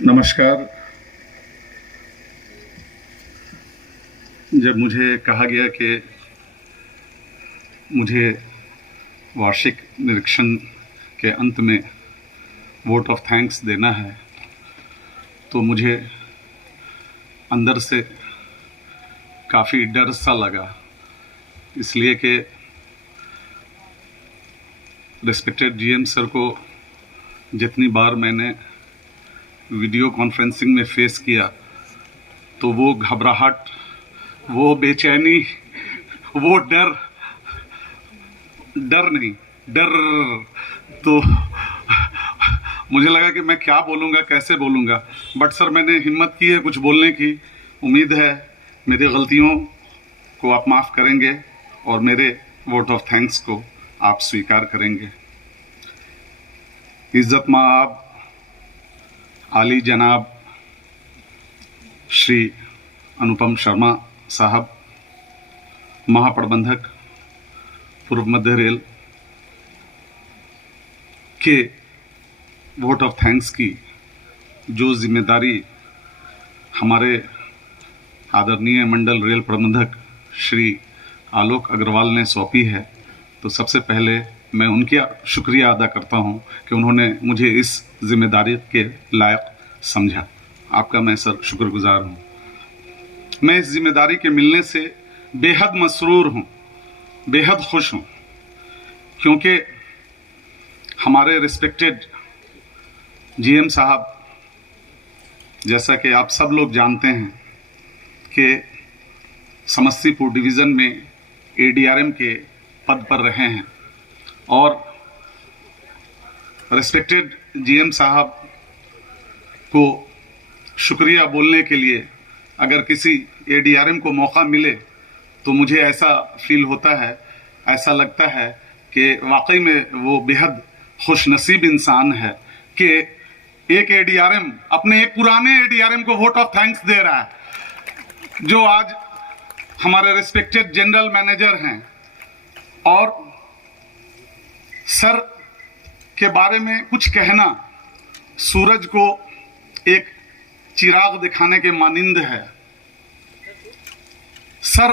नमस्कार। जब मुझे कहा गया कि मुझे वार्षिक निरीक्षण के अंत में वोट ऑफ थैंक्स देना है, तो मुझे अंदर से काफ़ी डर सा लगा, इसलिए कि रिस्पेक्टेड जीएम सर को जितनी बार मैंने वीडियो कॉन्फ्रेंसिंग में फेस किया, तो वो घबराहट, वो बेचैनी, वो डर तो मुझे लगा कि मैं क्या बोलूँगा, कैसे बोलूँगा। बट सर, मैंने हिम्मत की है कुछ बोलने की। उम्मीद है मेरी गलतियों को आप माफ़ करेंगे और मेरे वोट ऑफ थैंक्स को आप स्वीकार करेंगे। इज़्ज़त माब आली जनाब श्री अनुपम शर्मा साहब, महाप्रबंधक पूर्व मध्य रेल के वोट ऑफ थैंक्स की जो जिम्मेदारी हमारे आदरणीय मंडल रेल प्रबंधक श्री आलोक अग्रवाल ने सौंपी है, तो सबसे पहले मैं उनका शुक्रिया अदा करता हूं कि उन्होंने मुझे इस जिम्मेदारी के लायक समझा। आपका मैं सर शुक्रगुजार हूं। मैं इस जिम्मेदारी के मिलने से बेहद मसरूर हूं, बेहद खुश हूं, क्योंकि हमारे रिस्पेक्टेड जीएम साहब, जैसा कि आप सब लोग जानते हैं कि समस्तीपुर डिवीज़न में एडीआरएम के पद पर रहे हैं, और रिस्पेक्टेड जीएम साहब को शुक्रिया बोलने के लिए अगर किसी एडीआरएम को मौका मिले तो मुझे ऐसा फील होता है, ऐसा लगता है कि वाकई में वो बेहद खुशनसीब इंसान है कि एक एडीआरएम अपने एक पुराने एडीआरएम को वोट ऑफ थैंक्स दे रहा है, जो आज हमारे रिस्पेक्टेड जनरल मैनेजर हैं। और सर के बारे में कुछ कहना सूरज को एक चिराग दिखाने के मानिंद है। सर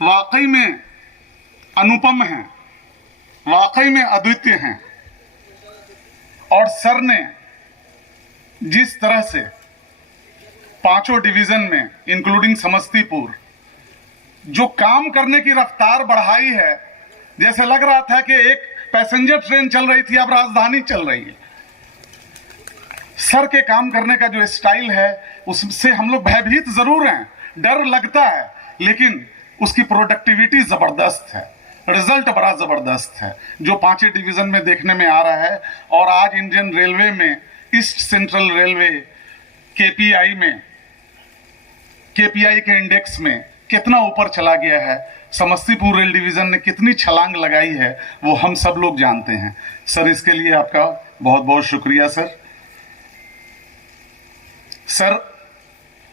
वाकई में अनुपम हैं, वाकई में अद्वितीय हैं, और सर ने जिस तरह से पांचों डिवीजन में इंक्लूडिंग समस्तीपुर जो काम करने की रफ्तार बढ़ाई है, जैसे लग रहा था कि एक पैसेंजर ट्रेन चल रही थी, अब राजधानी चल रही है। सर के काम करने का जो स्टाइल है उससे हम लोग भयभीत जरूर हैं, डर लगता है, लेकिन उसकी प्रोडक्टिविटी जबरदस्त है, रिजल्ट बड़ा जबरदस्त है जो पांचों डिवीजन में देखने में आ रहा है। और आज इंडियन रेलवे में ईस्ट सेंट्रल रेलवे केपीआई के इंडेक्स में कितना ऊपर चला गया है, समस्तीपुर रेल डिवीजन ने कितनी छलांग लगाई है, वो हम सब लोग जानते हैं। सर, इसके लिए आपका बहुत बहुत शुक्रिया। सर,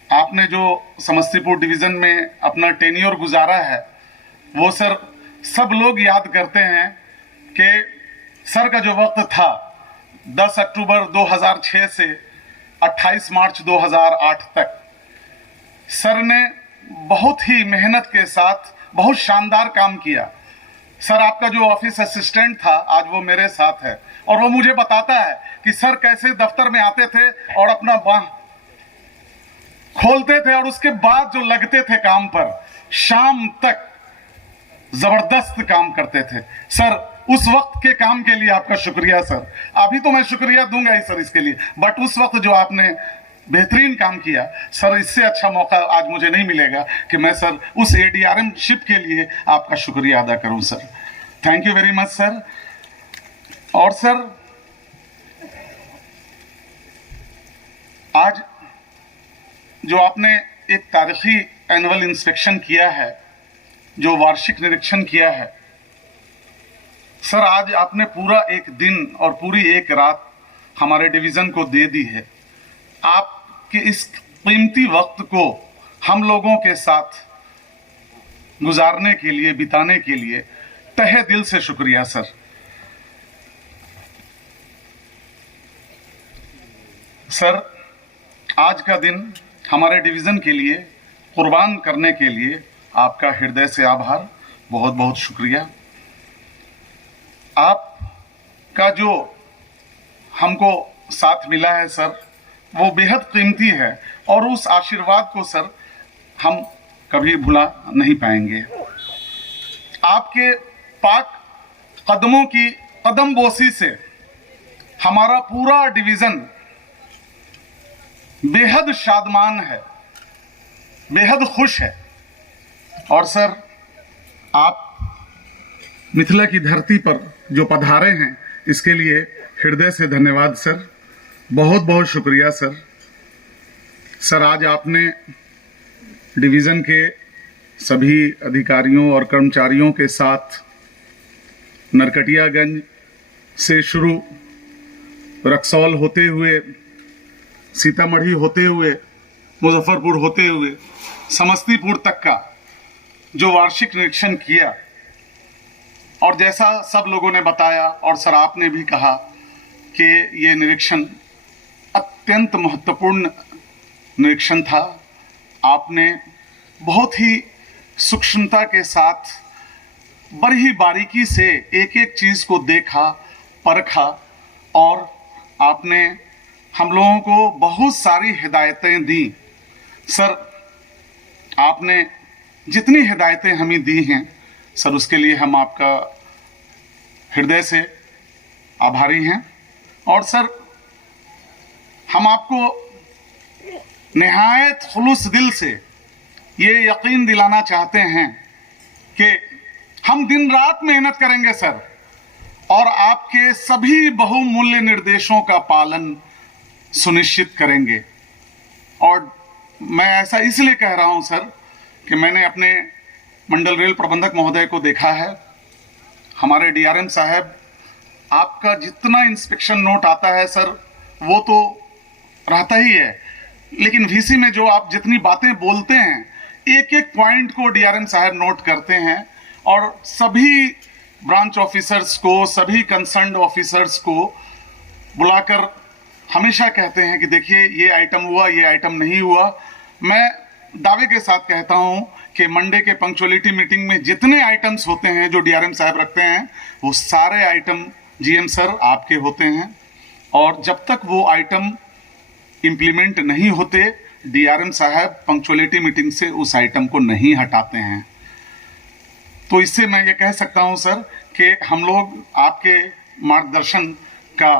आपने जो समस्तीपुर डिवीजन में अपना टेन्योर गुजारा है, वो सर सब लोग याद करते हैं कि सर का जो वक्त था 10 अक्टूबर 2006 से 28 मार्च 2008 तक, सर ने बहुत ही मेहनत के साथ बहुत शानदार काम किया। सर, आपका जो ऑफिस असिस्टेंट था आज वो मेरे साथ है, और वो मुझे बताता है कि सर कैसे दफ्तर में आते थे और अपना बाह खोलते थे, और उसके बाद जो लगते थे काम पर, शाम तक जबरदस्त काम करते थे। सर, उस वक्त के काम के लिए आपका शुक्रिया सर। अभी तो मैं शुक्रिया दूंगा ही सर इसके लिए, बट उस वक्त जो आपने बेहतरीन काम किया सर, इससे अच्छा मौका आज मुझे नहीं मिलेगा कि मैं सर उस एडीआरएम शिप के लिए आपका शुक्रिया अदा करूं। Sir, thank you very much sir. और सर, आज जो आपने एक तारीखी एनुअल इंस्पेक्शन किया है, जो वार्षिक निरीक्षण किया है सर, आज आपने पूरा एक दिन और पूरी एक रात हमारे डिवीजन को दे दी है। आपके इस कीमती वक्त को हम लोगों के साथ गुजारने के लिए, बिताने के लिए तहे दिल से शुक्रिया सर। सर, आज का दिन हमारे डिवीज़न के लिए कुर्बान करने के लिए आपका हृदय से आभार, बहुत बहुत शुक्रिया। आपका जो हमको साथ मिला है सर, वो बेहद कीमती है और उस आशीर्वाद को सर हम कभी भुला नहीं पाएंगे। आपके पाक कदमों की कदम बोसी से हमारा पूरा डिवीज़न बेहद शादमान है, बेहद खुश है। और सर, आप मिथिला की धरती पर जो पधारे हैं, इसके लिए हृदय से धन्यवाद सर, बहुत बहुत शुक्रिया सर। सर, आज आपने डिवीज़न के सभी अधिकारियों और कर्मचारियों के साथ नरकटियागंज से शुरू, रक्सौल होते हुए, सीतामढ़ी होते हुए, मुजफ्फरपुर होते हुए, समस्तीपुर तक का जो वार्षिक निरीक्षण किया, और जैसा सब लोगों ने बताया और सर आपने भी कहा कि ये निरीक्षण अत्यंत महत्वपूर्ण निरीक्षण था। आपने बहुत ही सूक्ष्मता के साथ, बड़ी बारीकी से एक एक चीज़ को देखा, परखा, और आपने हम लोगों को बहुत सारी हिदायतें दी। सर, आपने जितनी हिदायतें हमें दी हैं सर, उसके लिए हम आपका हृदय से आभारी हैं। और सर, हम आपको निहायत खुलूस दिल से ये यकीन दिलाना चाहते हैं कि हम दिन रात मेहनत करेंगे सर, और आपके सभी बहुमूल्य निर्देशों का पालन सुनिश्चित करेंगे। और मैं ऐसा इसलिए कह रहा हूं सर कि मैंने अपने मंडल रेल प्रबंधक महोदय को देखा है। हमारे डीआरएम साहब, आपका जितना इंस्पेक्शन नोट आता है सर, वो तो रहता ही है, लेकिन वीसी में जो आप जितनी बातें बोलते हैं, एक एक पॉइंट को डीआरएम साहब नोट करते हैं और सभी ब्रांच ऑफिसर्स को, सभी कंसर्न्ड ऑफिसर्स को बुलाकर हमेशा कहते हैं कि देखिए ये आइटम हुआ, ये आइटम नहीं हुआ। मैं दावे के साथ कहता हूं कि मंडे के पंक्चुअलिटी मीटिंग में जितने आइटम्स होते हैं जो डीआरएम साहब रखते हैं, वो सारे आइटम जीएम सर आपके होते हैं, और जब तक वो आइटम इम्प्लीमेंट नहीं होते, डीआरएम साहब पंक्चुअलिटी मीटिंग से उस आइटम को नहीं हटाते हैं। तो इससे मैं ये कह सकता हूं सर कि हम लोग आपके मार्गदर्शन का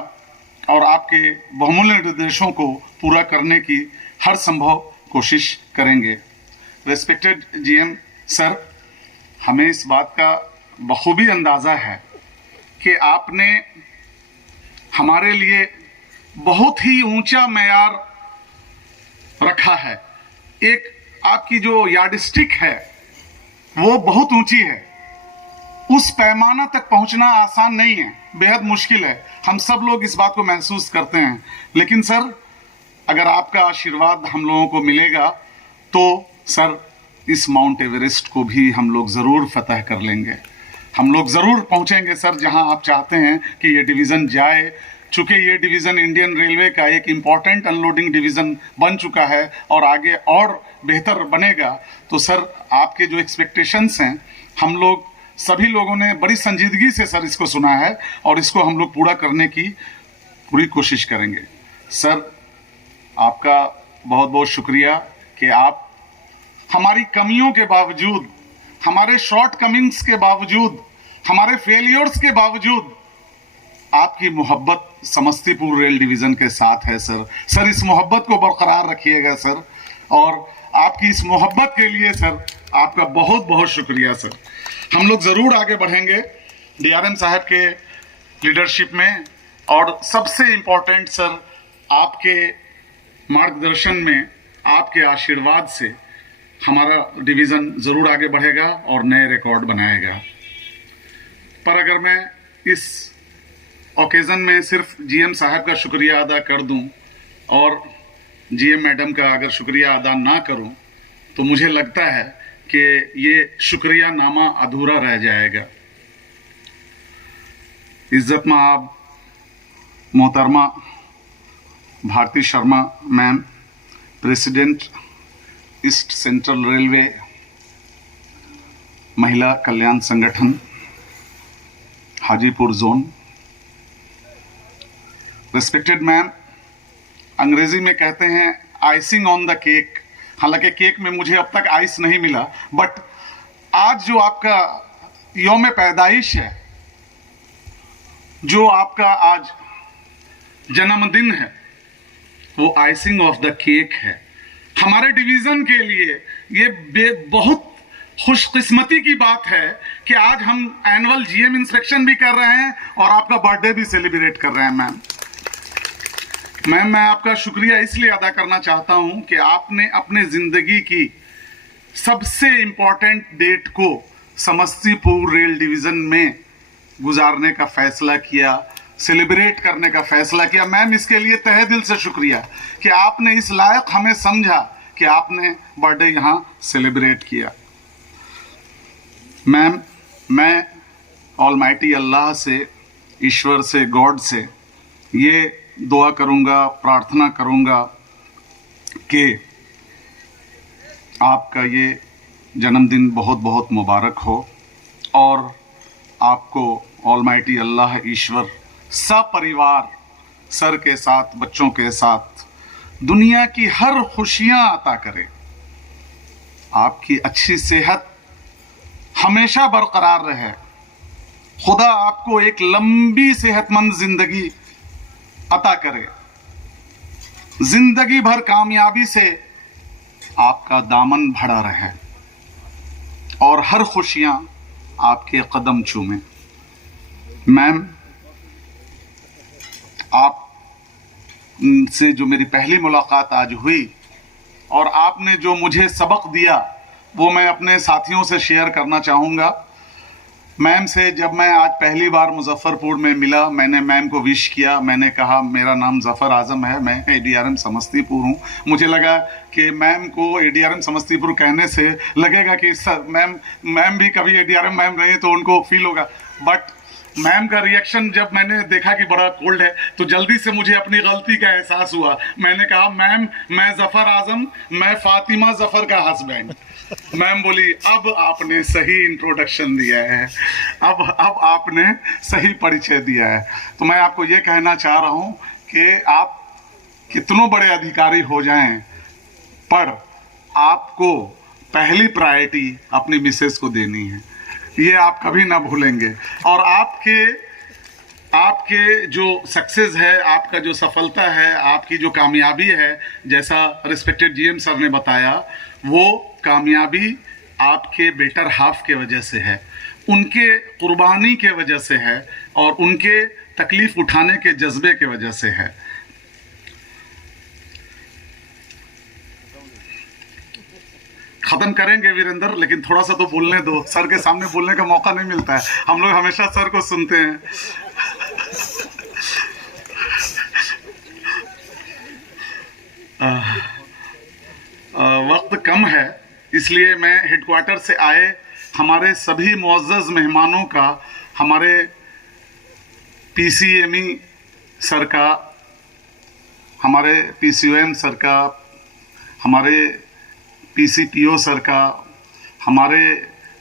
और आपके बहुमूल्य निर्देशों को पूरा करने की हर संभव कोशिश करेंगे। रेस्पेक्टेड जीएम सर, हमें इस बात का बखूबी अंदाज़ा है कि आपने हमारे लिए बहुत ही ऊंचा मेयार रखा है। एक आपकी जो यार्डस्टिक है वो बहुत ऊंची है। उस पैमाना तक पहुंचना आसान नहीं है, बेहद मुश्किल है। हम सब लोग इस बात को महसूस करते हैं, लेकिन सर अगर आपका आशीर्वाद हम लोगों को मिलेगा तो सर इस माउंट एवरेस्ट को भी हम लोग ज़रूर फतह कर लेंगे। हम लोग ज़रूर पहुंचेंगे सर जहां आप चाहते हैं कि ये डिवीज़न जाए। चूँकि ये डिवीज़न इंडियन रेलवे का एक इम्पॉर्टेंट अनलोडिंग डिवीज़न बन चुका है और आगे और बेहतर बनेगा, तो सर आपके जो एक्सपेक्टेशंस हैं, हम लोग सभी लोगों ने बड़ी संजीदगी से सर इसको सुना है और इसको हम लोग पूरा करने की पूरी कोशिश करेंगे। सर, आपका बहुत बहुत शुक्रिया कि आप हमारी कमियों के बावजूद, हमारे शॉर्ट कमिंग्स के बावजूद, हमारे फेलियर्स के बावजूद, आपकी मोहब्बत समस्तीपुर रेल डिवीज़न के साथ है सर। सर, इस मोहब्बत को बरकरार रखिएगा सर, और आपकी इस मोहब्बत के लिए सर आपका बहुत बहुत शुक्रिया सर। हम लोग ज़रूर आगे बढ़ेंगे डीआरएम साहब के लीडरशिप में, और सबसे इम्पोर्टेंट सर आपके मार्गदर्शन में, आपके आशीर्वाद से हमारा डिवीज़न ज़रूर आगे बढ़ेगा और नए रिकॉर्ड बनाएगा। पर अगर मैं इस ओकेज़न में सिर्फ जीएम साहब का शुक्रिया अदा कर दूं और जीएम मैडम का अगर शुक्रिया अदा ना करूं, तो मुझे लगता है कि ये शुक्रिया नामा अधूरा रह जाएगा। इज्जत माब मोहतरमा Bharti Sharma ma'am, president east central railway महिला कल्याण संगठन हाजीपुर जोन, रिस्पेक्टेड मैम, अंग्रेजी में कहते हैं आइसिंग ऑन द केक। हालांकि केक में मुझे अब तक आइस नहीं मिला, बट आज जो आपका यौम पैदाइश है, जो आपका आज जन्मदिन है, वो आइसिंग ऑफ द केक है। हमारे डिवीजन के लिए ये बहुत खुशकिस्मती की बात है कि आज हम एनुअल जीएम इंस्पेक्शन भी कर रहे हैं और आपका बर्थडे भी सेलिब्रेट कर रहे हैं। मैम, मैं आपका शुक्रिया इसलिए अदा करना चाहता हूं कि आपने अपने जिंदगी की सबसे इंपॉर्टेंट डेट को समस्तीपुर रेल डिवीजन में गुजारने का फैसला किया, सेलिब्रेट करने का फैसला किया। मैम, इसके लिए तहे दिल से शुक्रिया कि आपने इस लायक हमें समझा कि आपने बर्थडे यहां सेलिब्रेट किया। मैम, मैं ऑलमाइटी अल्लाह से, ईश्वर से, गॉड से ये दुआ करूंगा, प्रार्थना करूंगा कि आपका ये जन्मदिन बहुत बहुत मुबारक हो और आपको ऑलमाइटी अल्लाह ईश्वर सपरिवार सर के साथ, बच्चों के साथ दुनिया की हर खुशियां अता करे। आपकी अच्छी सेहत हमेशा बरकरार रहे। खुदा आपको एक लंबी सेहतमंद जिंदगी अता करे। जिंदगी भर कामयाबी से आपका दामन भरा रहे और हर खुशियां आपके कदम चूमे। मैम, आप से जो मेरी पहली मुलाकात आज हुई और आपने जो मुझे सबक दिया वो मैं अपने साथियों से शेयर करना चाहूँगा। मैम से जब मैं आज पहली बार मुजफ्फरपुर में मिला, मैंने मैम को विश किया। मैंने कहा मेरा नाम जफ़र आज़म है, मैं एडीआरएम समस्तीपुर हूँ। मुझे लगा कि मैम को एडीआरएम समस्तीपुर कहने से लगेगा कि मैम भी कभी एडीआरएम मैम रहे तो उनको फील होगा, बट मैम का रिएक्शन जब मैंने देखा कि बड़ा कोल्ड है तो जल्दी से मुझे अपनी गलती का एहसास हुआ। मैंने कहा मैम, मैं जफ़र आज़म, मैं फातिमा जफ़र का हस्बैंड। मैम बोली अब आपने सही इंट्रोडक्शन दिया है, अब आपने सही परिचय दिया है। तो मैं आपको ये कहना चाह रहा हूँ कि आप कितनों बड़े अधिकारी हो जाएं, पर आपको पहली प्रायोरिटी अपनी मिसेस को देनी है, ये आप कभी ना भूलेंगे। और आपके जो सक्सेस है, आपका जो सफलता है, आपकी जो कामयाबी है, जैसा रिस्पेक्टेड जीएम सर ने बताया, वो कामयाबी आपके बेटर हाफ के वजह से है, उनके कुर्बानी के वजह से है और उनके तकलीफ उठाने के जज्बे के वजह से है। खत्म करेंगे वीरेंद्र, लेकिन थोड़ा सा तो बोलने दो, सर के सामने बोलने का मौका नहीं मिलता है। हम लोग हमेशा सर को सुनते हैं। वक्त कम है, इसलिए मैं हेडक्वार्टर से आए हमारे सभी मुअज़्ज़ज़ मेहमानों का, हमारे पीसीएमई सर का, हमारे पीसीओएम सर का, हमारे पीसीपीओ सर का, हमारे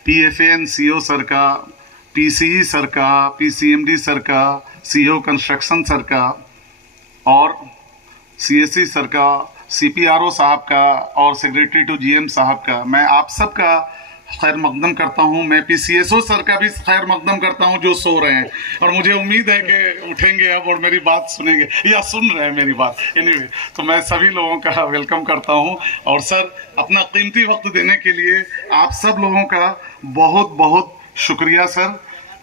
पीएफएन सीओ सर का, पीसीई सर का, पीसीएमडी सर का, सीओ कंस्ट्रक्शन सर का और सीएससी सर का, सीपीआरओ साहब का और सेक्रेटरी टू जीएम साहब का, मैं आप सब का खैर मकदम करता हूं। मैं पीसीएसओ सर का भी खैर मकदम करता हूं जो सो रहे हैं, और मुझे उम्मीद है कि उठेंगे अब और मेरी बात सुनेंगे या सुन रहे हैं मेरी बात। एनीवे, तो मैं सभी लोगों का वेलकम करता हूं। और सर, अपना कीमती वक्त देने के लिए आप सब लोगों का बहुत बहुत शुक्रिया सर।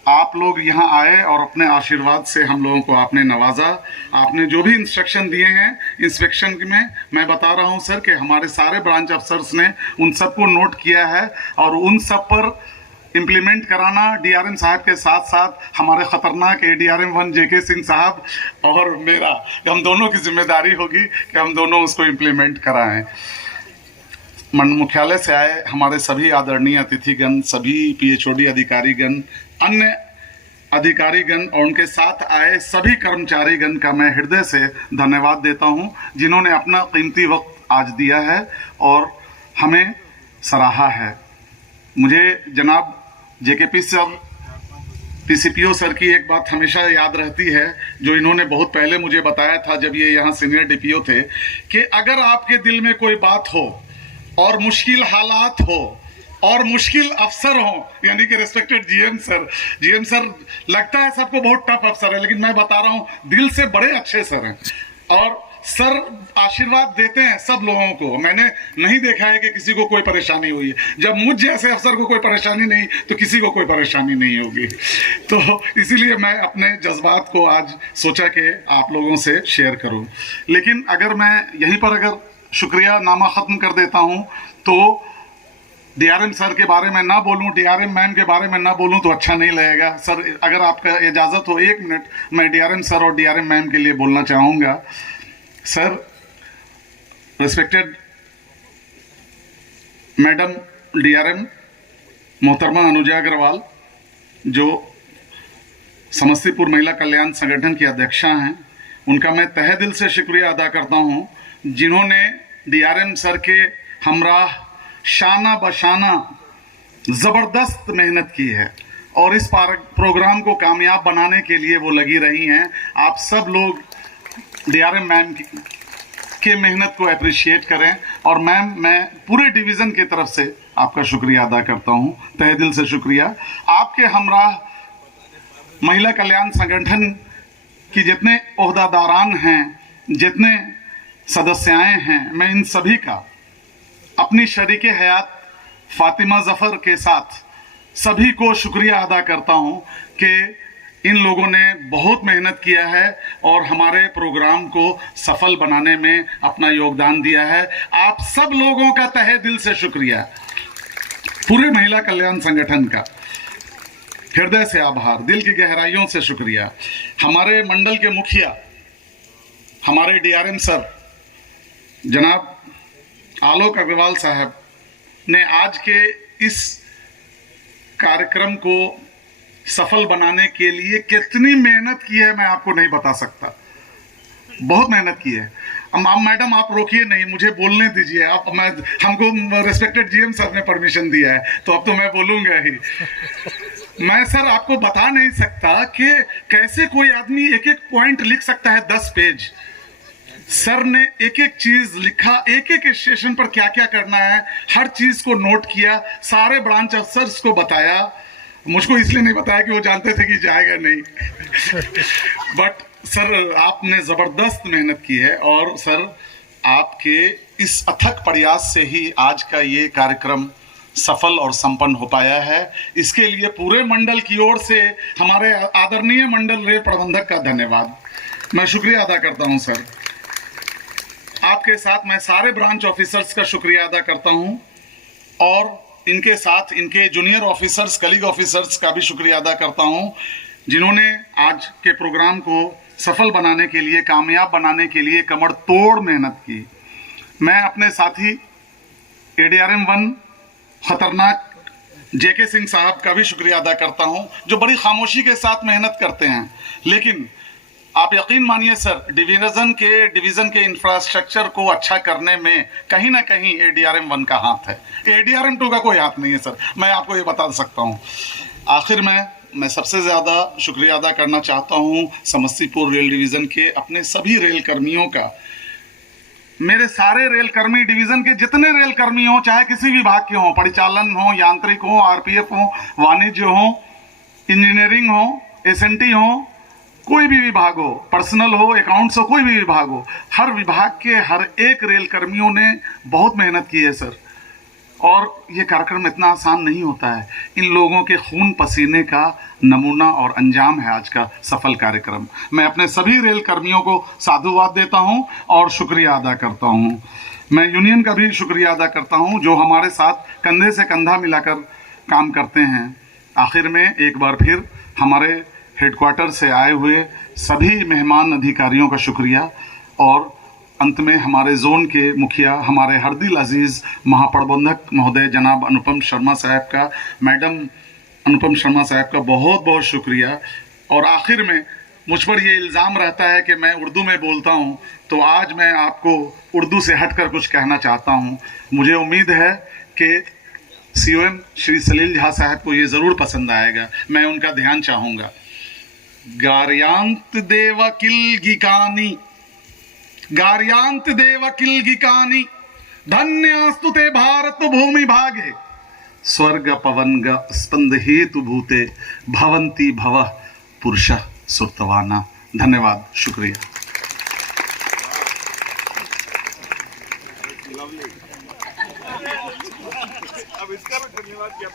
आप लोग यहाँ आए और अपने आशीर्वाद से हम लोगों को आपने नवाजा। आपने जो भी इंस्ट्रक्शन दिए हैं इंस्पेक्शन में, मैं बता रहा हूँ सर कि हमारे सारे ब्रांच अफसर्स ने उन सबको नोट किया है और उन सब पर इम्प्लीमेंट कराना डीआरएम साहब के साथ साथ हमारे खतरनाक एडीआरएम 1 जेके सिंह साहब और मेरा, हम दोनों की जिम्मेदारी होगी कि हम दोनों उसको इम्प्लीमेंट कराएं। मुख्यालय से आए हमारे सभी आदरणीय अतिथिगण, सभी पीएचओडी अधिकारीगण, अन्य अधिकारीगण और उनके साथ आए सभी कर्मचारीगण का मैं हृदय से धन्यवाद देता हूं, जिन्होंने अपना कीमती वक्त आज दिया है और हमें सराहा है। मुझे जनाब जेकेपी सर, पीसीपीओ सर की एक बात हमेशा याद रहती है, जो इन्होंने बहुत पहले मुझे बताया था जब ये यहाँ सीनियर डीपीओ थे, कि अगर आपके दिल में कोई बात हो और मुश्किल हालात हो और मुश्किल अफसर हो, यानी कि रिस्पेक्टेड जीएम सर लगता है सबको बहुत टफ अफसर है, लेकिन मैं बता रहा हूँ दिल से बड़े अच्छे सर हैं और सर आशीर्वाद देते हैं सब लोगों को। मैंने नहीं देखा है कि किसी को कोई परेशानी हुई है। जब मुझ जैसे अफसर को कोई परेशानी नहीं तो किसी को कोई परेशानी नहीं होगी। तो इसीलिए मैं अपने जज्बात को आज सोचा कि आप लोगों से शेयर करूं। लेकिन अगर मैं यहीं पर अगर शुक्रिया नामा ख़त्म कर देता हूं तो डीआरएम सर के बारे में ना बोलूं, डीआरएम मैम के बारे में ना बोलूं तो अच्छा नहीं लगेगा। सर अगर आपका इजाज़त हो 1 मिनट मैं डीआरएम सर और डीआरएम मैम के लिए बोलना चाहूँगा। सर, रिस्पेक्टेड मैडम डीआरएम मोहतरमा अनुजा अग्रवाल, जो समस्तीपुर महिला कल्याण संगठन की अध्यक्षा हैं, उनका मैं तहे दिल से शुक्रिया अदा करता हूं, जिन्होंने डीआरएम सर के हमराह शाना बशाना ज़बरदस्त मेहनत की है और इस प्रोग्राम को कामयाब बनाने के लिए वो लगी रही हैं। आप सब लोग डीआरएम मैम की मेहनत को अप्रिशिएट करें और मैम मैं पूरे डिवीज़न की तरफ से आपका शुक्रिया अदा करता हूं, तहे दिल से शुक्रिया। आपके हमराह महिला कल्याण संगठन की जितने ओहदादारान हैं, जितने सदस्याएं हैं, मैं इन सभी का अपनी शरीके हयात फातिमा जफ़र के साथ सभी को शुक्रिया अदा करता हूं कि इन लोगों ने बहुत मेहनत किया है और हमारे प्रोग्राम को सफल बनाने में अपना योगदान दिया है। आप सब लोगों का तहे दिल से शुक्रिया, पूरे महिला कल्याण संगठन का हृदय से आभार, दिल की गहराइयों से शुक्रिया। हमारे मंडल के मुखिया, हमारे डीआरएम सर जनाब आलोक अग्रवाल साहब ने आज के इस कार्यक्रम को सफल बनाने के लिए कितनी मेहनत की है मैं आपको नहीं बता सकता। बहुत मेहनत की है। अब मैडम आप रोकिए नहीं, मुझे बोलने दीजिए। आप हमको रिस्पेक्टेड जीएम सर ने परमिशन दिया है तो अब तो मैं बोलूंगा ही। मैं सर आपको बता नहीं सकता कि कैसे कोई आदमी एक एक पॉइंट लिख सकता है 10 पेज। सर ने एक एक चीज लिखा, एक एक स्टेशन पर क्या क्या करना है, हर चीज को नोट किया, सारे ब्रांच अफसर्स को बताया। मुझको इसलिए नहीं बताया कि वो जानते थे कि जाएगा नहीं बट सर आपने ज़बरदस्त मेहनत की है और सर आपके इस अथक प्रयास से ही आज का ये कार्यक्रम सफल और संपन्न हो पाया है। इसके लिए पूरे मंडल की ओर से हमारे आदरणीय मंडल रेल प्रबंधक का धन्यवाद, मैं शुक्रिया अदा करता हूं सर। आपके साथ मैं सारे ब्रांच ऑफिसर्स का शुक्रिया अदा करता हूं और इनके साथ इनके जूनियर ऑफिसर्स, कलीग ऑफिसर्स का भी शुक्रिया अदा करता हूं, जिन्होंने आज के प्रोग्राम को सफल बनाने के लिए, कामयाब बनाने के लिए कमर तोड़ मेहनत की। मैं अपने साथी एडीआरएम 1 खतरनाक जेके सिंह साहब का भी शुक्रिया अदा करता हूं, जो बड़ी खामोशी के साथ मेहनत करते हैं। लेकिन आप यकीन मानिए सर, डिवीज़न के इंफ्रास्ट्रक्चर को अच्छा करने में कहीं ना कहीं एडीआरएम 1 का हाथ है। एडीआरएम 2 का कोई हाथ नहीं है सर, मैं आपको ये बता सकता हूँ। आखिर में मैं सबसे ज़्यादा शुक्रिया अदा करना चाहता हूँ समस्तीपुर रेल डिवीज़न के अपने सभी रेल कर्मियों का। मेरे सारे रेल कर्मी, डिवीज़न के जितने रेल कर्मी हों, चाहे किसी विभाग के हों, परिचालन हो, यांत्रिक हो, आरपीएफ हो, वाणिज्य हो, इंजीनियरिंग हो, एसएनटी हो, कोई भी विभाग हो, पर्सनल हो, अकाउंट्स हो, कोई भी विभाग हो, हर विभाग के हर एक रेल कर्मियों ने बहुत मेहनत की है सर। और ये कार्यक्रम इतना आसान नहीं होता है, इन लोगों के खून पसीने का नमूना और अंजाम है आज का सफल कार्यक्रम। मैं अपने सभी रेल कर्मियों को साधुवाद देता हूं और शुक्रिया अदा करता हूं। मैं यूनियन का भी शुक्रिया अदा करता हूं, जो हमारे साथ कंधे से कंधा मिलाकर काम करते हैं। आखिर में एक बार फिर हमारे हेडक्वार्टर से आए हुए सभी मेहमान अधिकारियों का शुक्रिया और अंत में हमारे जोन के मुखिया, हमारे हरदिल अजीज़ महाप्रबंधक महोदय जनाब अनुपम शर्मा साहब का, मैडम अनुपम शर्मा साहब का बहुत बहुत शुक्रिया। और आखिर में मुझ पर ये इल्ज़ाम रहता है कि मैं उर्दू में बोलता हूँ, तो आज मैं आपको उर्दू से हटकर कुछ कहना चाहता हूँ। मुझे उम्मीद है कि COM श्री सलील झा साहब को ये ज़रूर पसंद आएगा। मैं उनका ध्यान चाहूँगा। गार्यांत देव किल्गिकानी, गार्यांत देव किल्गिकानी, धन्यास्तु ते भारत भूमि भागे, स्वर्ग पवनग स्पंद हेतु भूते, भवंती भव पुरुष सुरतवाना। धन्यवाद, शुक्रिया। अब इसका भी धन्यवाद क्या